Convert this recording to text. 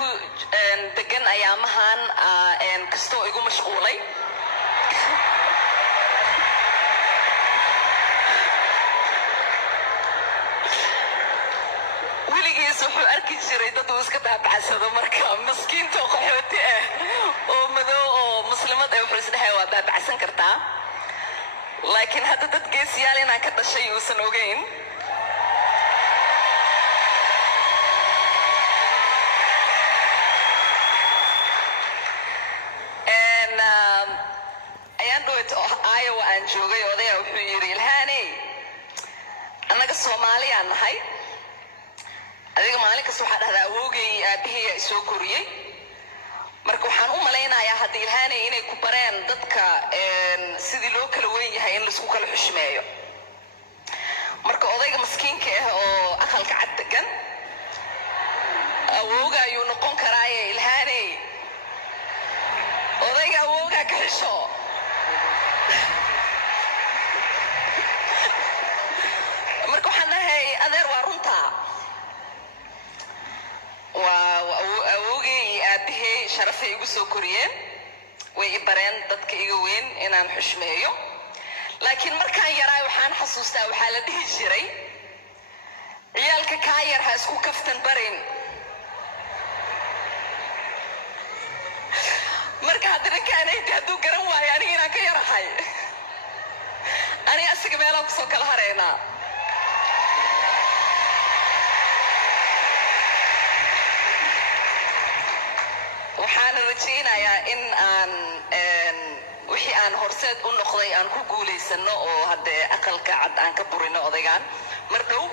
ku degan ayaamahan kastoo igu mashquulay weligiis wuxuu arki jiray dad uu iska baabacsado marka miskiinta qaxooti ah oo madow oo muslimad ah wuxuu isdhahay waa baabacsan kartaa laakiin hadda dad geesiyaal inaan ka dhashay uusan ogeyn Iowa aan joogay odaya wuxuu yiri Ilhaaney anaga Soomaaliya nahay adiga maalin kasta waxa dhahdaa awowgay aabihii soo koriyay marka waxaan u maleynayaa hadii Ilhaaney inay ku bareen dadka sidii loo kala weyn yahay in la isku kala xushmeeyo marka odayga miskiinka ah oo aqalka cad degan awowga ayuu noqon karaa Ilhaaney odayga awowga ka xisho marka waxaan nahay adeer waa runta awowgay iyo aabahey sharafay igu soo koriyeen way i bareen dadka iga weyn inaan xushmeeyo laakiin markaan yaraa waxaan xasuustaa waxaa la dhihi jiray ciyaalka kaa yar ha isku kaftan barin marka hadda ninkaanaydi hadduu garan waayo aniga inaan ka yarahay aniga asiga meelaa kusoo kala hareynaa waxaan rajaynayaa in aan wixii aan horseed u noqday aan ku guulaysano oo hadda aqalka cad aan ka burino odaygaan mar dhow